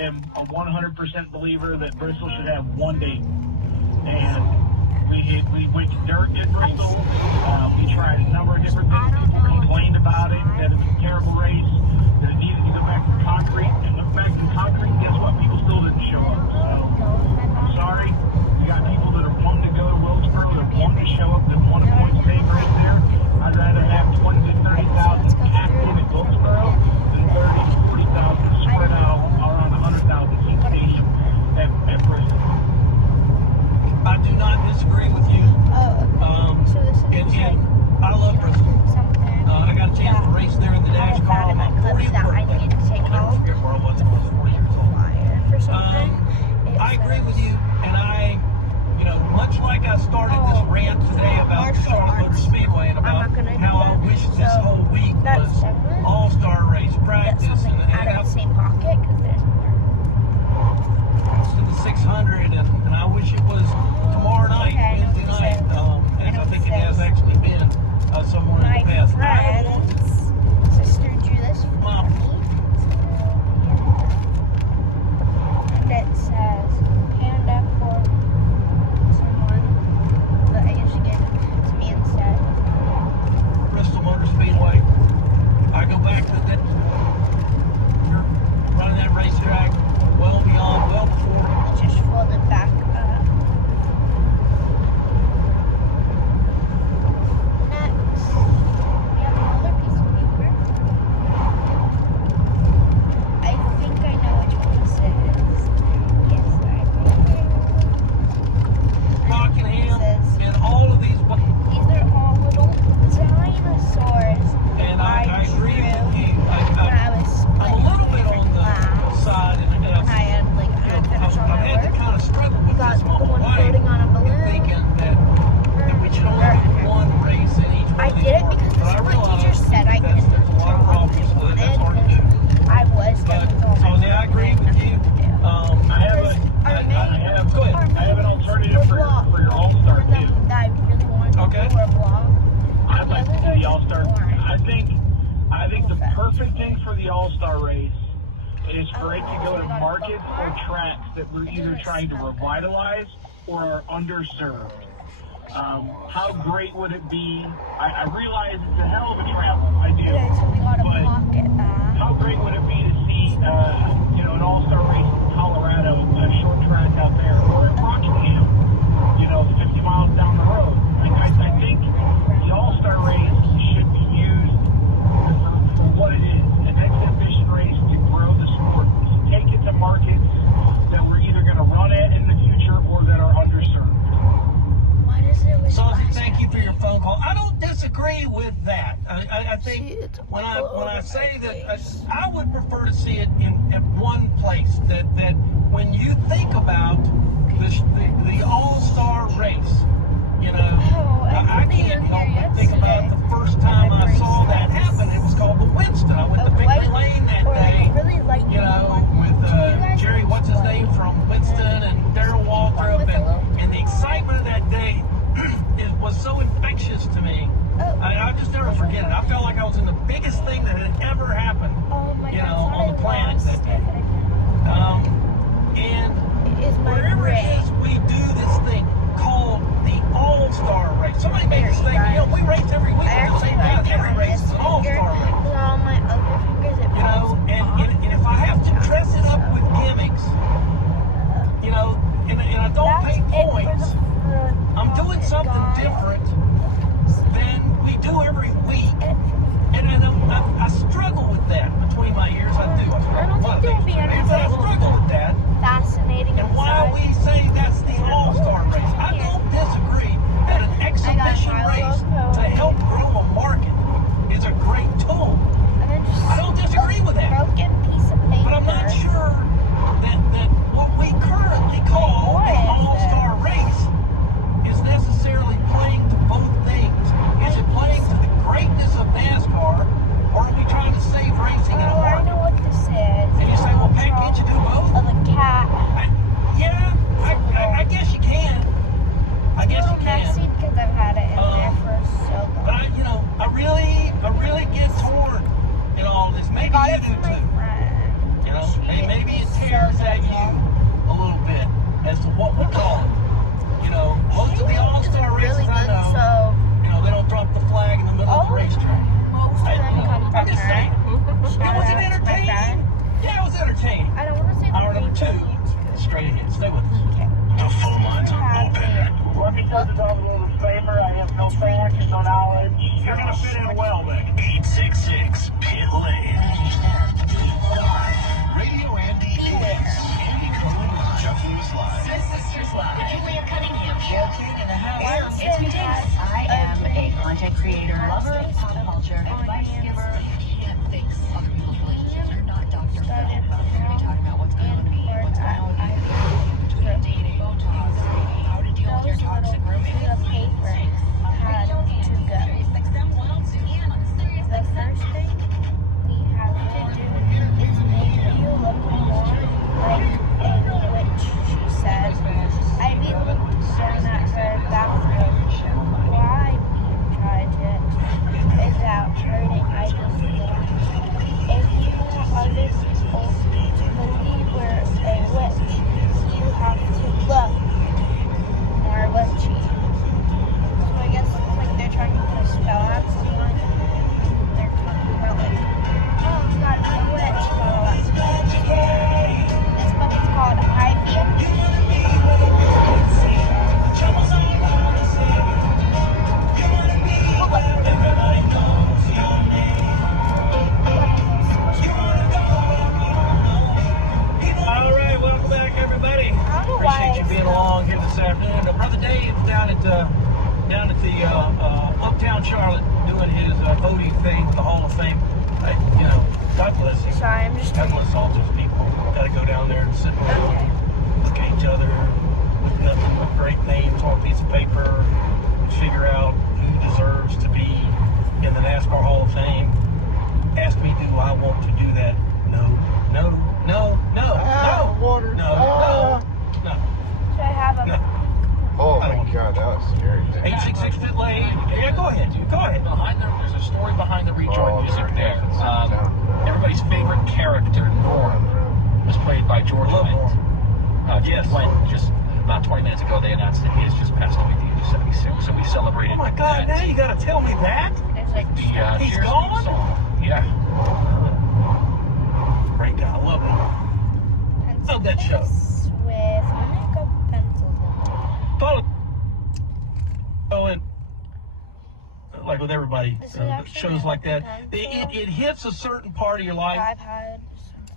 am a 100% believer that Bristol should have one day. And we went to dirt in Bristol. We tried a number of different things. People complained about it, that it was a terrible race, that it needed to go back to concrete. And look back to concrete, guess what? People still didn't show up. So, I'm sorry. We got people that are wanting to go to Wilkesboro, that are wanting to show up, that want a point stake right there. I'd rather have 20 to 30,000 active in Wilkesboro than 30 to 40,000 spread out around 100,000 seat stadium at Bristol. I do not disagree with you. So this is And I love Bristol. I got a chance to race there in the NASCAR on my 40th birthday. I'll never forget where I was when I was 40 years old. I agree with you, and much like I started this rant today about Charlotte Motor Speedway and about how I wish this whole week was all-star race practice and out of the same pocket because there's more. to the 600, and I wish it was tomorrow night, Wednesday night, as I think it has actually been somewhere in the past. My friend's sister drew this for me. And it says Panda for someone, but I guess she gave it to me instead. Bristol Motor Speedway. I go back to that. You're running that racetrack well before. Just fold it back up. Next, we have another piece of paper. I think I know which one this is. Yes, I think. Rockingham This is- and all of these. These are all little dinosaurs. And I agree with you. When I was I'm a little bit on the class. side, and I had finished all I've my had to work. kind of struggle with Got this my the whole one life, floating on a and balloon. thinking that we should only do one race in each one I of these did it markets. because But I the school realize teacher said I that's- could there's a lot of problems with it. That's hard to do. I was But, getting all so, my yeah, I agree with you. I have an alternative for your All-Star too. That I really wanted to Okay. do for a vlog. I'd like to The see others the are All-Star. just boring. I think the perfect thing for the All-Star race is for it to go to markets or tracks that we're either trying to revitalize or are underserved. How great would it be? I realize it's a hell of a travel. I do. Okay, so we got a But pocket bag. how great would it be to see, an All-Star race in Colorado, a short track out there, or at Rockingham, 50 miles down the road? I think the All-Star race should be used for what it is, an exhibition race to grow the sport. Take it to markets that we're either going to run at in the future or that are underserved. Why does it always Sonzi, splash thank at you for me? your phone call. I don't disagree with that. I think See, it's when all I over say my that face. I would prefer to see it at one place. That when you think about the All-Star race, I really can't didn't help hear but think about the first time I saw that happen. It was called the Winston. I went to Victory Lane that day. Really light With Jerry, what's his name, from Winston, and Daryl Waltrip, and the excitement of that day was so infectious to me. I'll just never forget it. I felt like I was in the biggest thing that had ever happened, on the planet that day. And wherever it is we do this thing called the All-Star race. Somebody made this thing, we race every week. Every race is an All-Star race. On my other fingers, it And if I have to dress it up with gimmicks, and I don't pay points, I'm doing something different than we do every week. And 2, straight ahead. Stay with us. Okay. The phone lines are Have open. Let me turn it over to the disclaimer. I have no facts, no knowledge. You're going to fit in well, Nick. 866 Pit Lane. Radio Andy is Andy Cohen, Jeff Lewis Live. Sisters Live. Julia Cunningham. Gail King in the house. It's me, Dave. I am a content creator, lover of pop culture, advice giver. You can't fix other people's relationships. You're not Dr. Phil. You're going to be talking about what's going to be, what's going to be, dating, Botox, how to deal with your toxic roommate. The paper had to go. The first thing we have to do is make you look more like a witch, she said. Ivy looked down at her bathrobe. Why, Bean tried to explain without hurting Ivy's feelings. If you want other people to believe we're a witch, you have to look more witchy. So I guess it's like they're trying to put a spell on someone. They're talking about like, oh, you gotta be a witch, blah, blah, blah. This book is called Ivy. All right, welcome back, everybody. I don't know why Appreciate you being along here this afternoon. Brother Dave down at the Uptown Charlotte doing his voting thing with the Hall of Fame. God bless him. Sorry, I'm just God bless all those people that go down there and sit and look at each other with nothing but great names on a piece of paper and figure out who deserves to be in the NASCAR Hall of Fame. Ask me, do I want to do that? No. Water. No. So I have a No. Oh my God, that was scary. 866 Pit Lane. Yeah, go ahead. There's a story behind the rejoin music there. Everybody. Everybody's favorite character, Norm, was played by George Love Wendt. Yes. Wendt, just about 20 minutes ago, they announced that he has just passed away at the age of 76. So we celebrated. Oh my God, now you gotta tell me that. there's like The He's Cheers gone? theme song. Yeah. Great guy, I love him. Love that show. with makeup pencils in it. Follow. And like with everybody, This is actually shows my like that, pencil. it hits a certain part of your life, I've had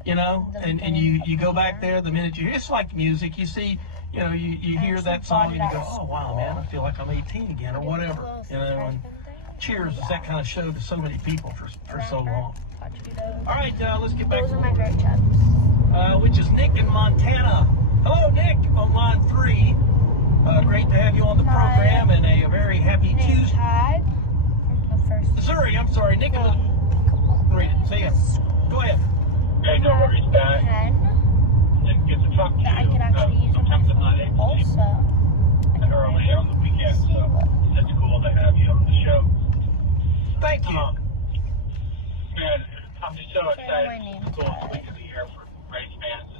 you know, and you go back there the minute you. It's like music. You see, you hear that song and you go, oh wow, man, I feel like I'm 18 again or whatever, And Cheers is that kind of show to so many people for so long. All right, let's get back. Those are my great chucks. Which is Nick in Montana. Hello, Nick, on line 3. Great to have you on the program, and a very happy Name Tuesday. tag from the first. Missouri, I'm sorry, Nick in Read it. Say it. Go ahead. Hey, no worries, Pat. Pen And get to talk to you that I could actually use on my sometimes I'm not phone. able to Also, I can early write on the weekend, so it. it's cool to have you on the show. Thank you. Man, I'm just so Say excited. my name It's the coolest week of the year for race fans.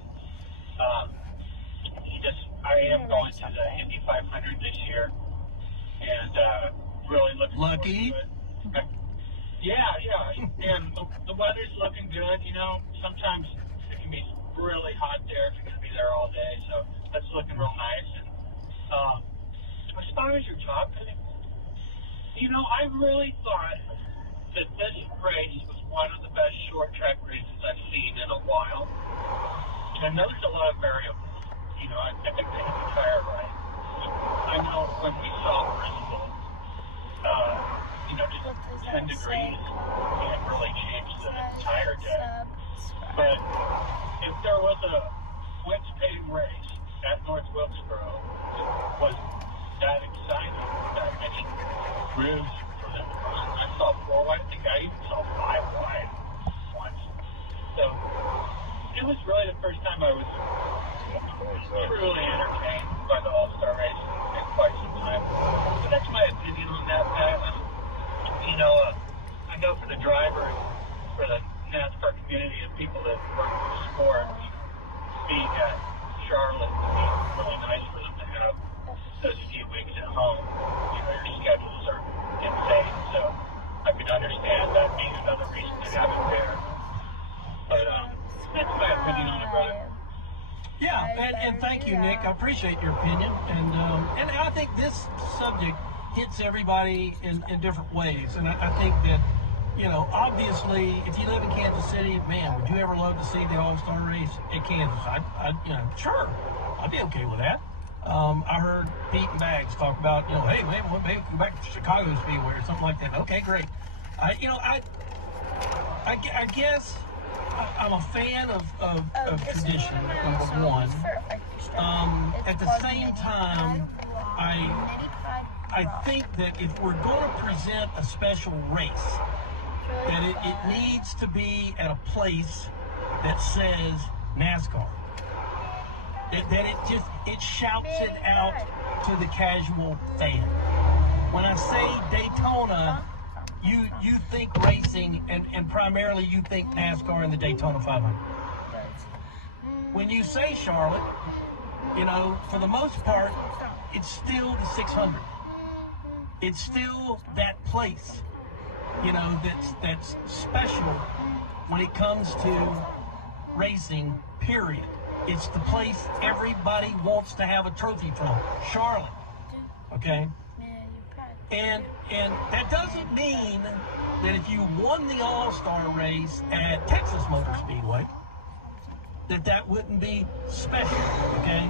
I am going to the Indy 500 this year, and really looking Lucky. forward to it. Yeah, and the weather's looking good. Sometimes it can be really hot there if you're going to be there all day, so that's looking real nice. And as far as your topic, I really thought that this race was one of the best short track races I've seen in a while. I noticed a lot of variables. I think they hit the tire right. I know when we saw Bristol, just 10 degrees, it really changed the tire day. But if there was a wins-paying race at North Wilkesboro, it was that exciting, that many grooves for them to run. I saw 4 wide. I think I even saw 5 wide once. So it was really the first time I was truly entertained by the All-Star race in quite some time. But that's my opinion on that, Pat. I know for the drivers, for the NASCAR community of people that work for the sport, being at Charlotte, it's really nice for them to have those few weeks at home. Your schedules are insane, so I could understand that being another reason to have it there. But that's my opinion on it, brother. Yeah, and thank you, Nick. I appreciate your opinion, and I think this subject hits everybody in different ways. And I think that, you know, obviously, if you live in Kansas City, man, would you ever love to see the All-Star race at Kansas? You know, sure, I'd be okay with that. I heard Pete and Bags talk about, you know, hey, maybe we'll come back to Chicago Speedway or something like that. Okay, great. I guess I'm a fan of tradition, number one. At the same time, I think that if we're going to present a special race, that it needs to be at a place that says NASCAR. That it shouts it out to the casual fan. When I say Daytona, you think racing, and primarily you think NASCAR and the Daytona 500. When you say Charlotte, you know, for the most part, it's still the 600. It's still that place, you know, that's special when it comes to racing, period. It's the place everybody wants to have a trophy from, Charlotte, okay? And that doesn't mean that if you won the All-Star race at Texas Motor Speedway, that wouldn't be special, okay?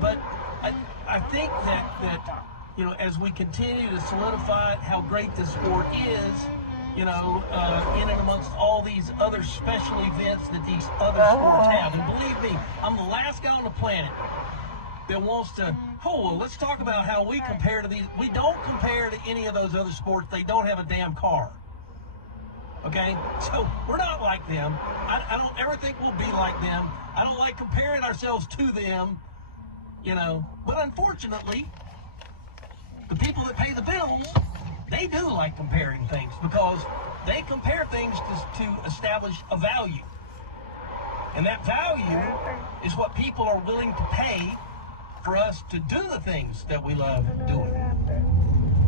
But I think that you know, as we continue to solidify how great this sport is, you know, in and amongst all these other special events that these other sports have. And believe me, I'm the last guy on the planet that wants to, well, let's talk about how we compare to these. We don't compare to any of those other sports. They don't have a damn car. Okay? So we're not like them. I don't ever think we'll be like them. I don't like comparing ourselves to them, you know. But unfortunately, the people that pay the bills, they do like comparing things because they compare things to establish a value. And that value is what people are willing to pay for us to do the things that we love doing.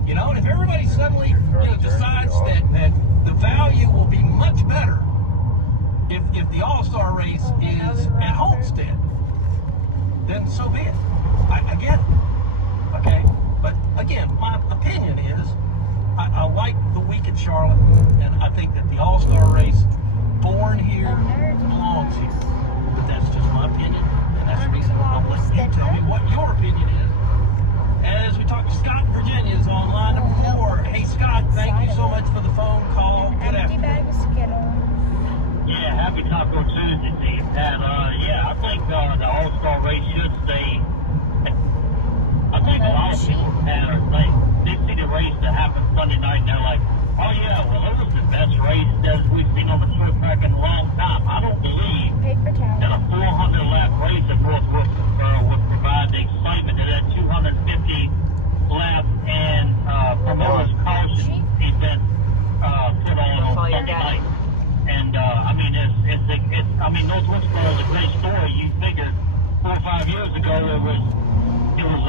You know, and if everybody suddenly, you know, decides that the value will be much better if the All-Star race is at Homestead, then so be it. I get it. Okay? But again, my opinion is I like the week in Charlotte, and I think that the All-Star race, born here, belongs here. But that's just my opinion, and that's the reason I'll let you tell me what your opinion is. As we talk to Scott, Virginia is on line number 4. Hey Scott, thank you so much for the phone call. Good afternoon. Yeah, happy Taco Tuesday to you, Pat. Yeah, I think the All-Star race should stay. I think a lot of people, Pat, they see the race that happened Sunday night and they're like, oh yeah, well it was the best race that we've seen on the short track in a long time. I don't believe that a 400-lap race at Northwood would provide the excitement that 250-lap and promoter's caution event put on Sunday night. And I mean, I mean, Northwoodsboro is a great story. You figured 4 or 5 years ago it was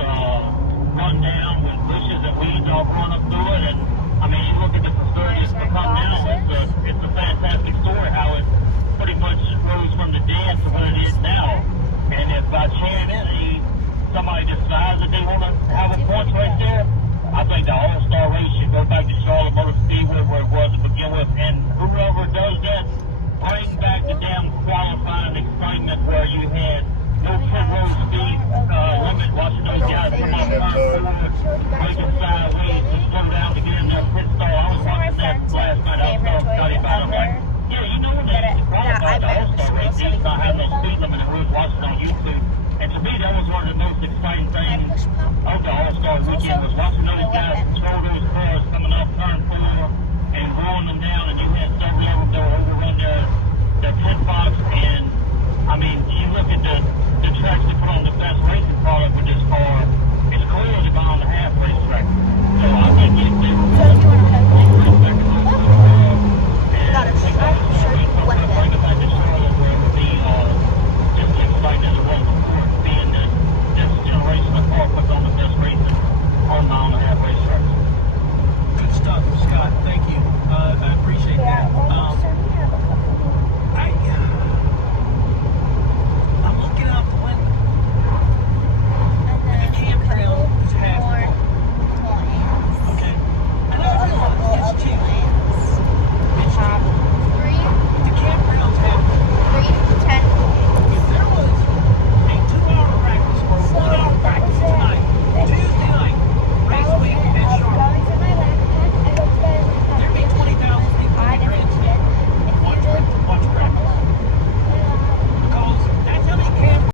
run down with bushes and weeds all growing up through it, and I mean, you look at the facility it's become now. It's a fantastic story how it pretty much rose from the dead to what it is now. And if by chance somebody decides that they want to have a points right there, I think the All-Star race should go back to Charlotte Motor Speedway where it was to begin with. And whoever does that, bring back the damn qualifying excitement where you had no pit road speed limit, watching those guys come off turn 4, breaking sideways to slow down to get in their pit stall. I was watching that last night. I was telling Scotty about it. I'm like, yeah, you know when they used to qualify the All-Star race, they used to not have no speed limit, and we was watching on YouTube. And to me, that was one of the most exciting things of the All-Star weekend was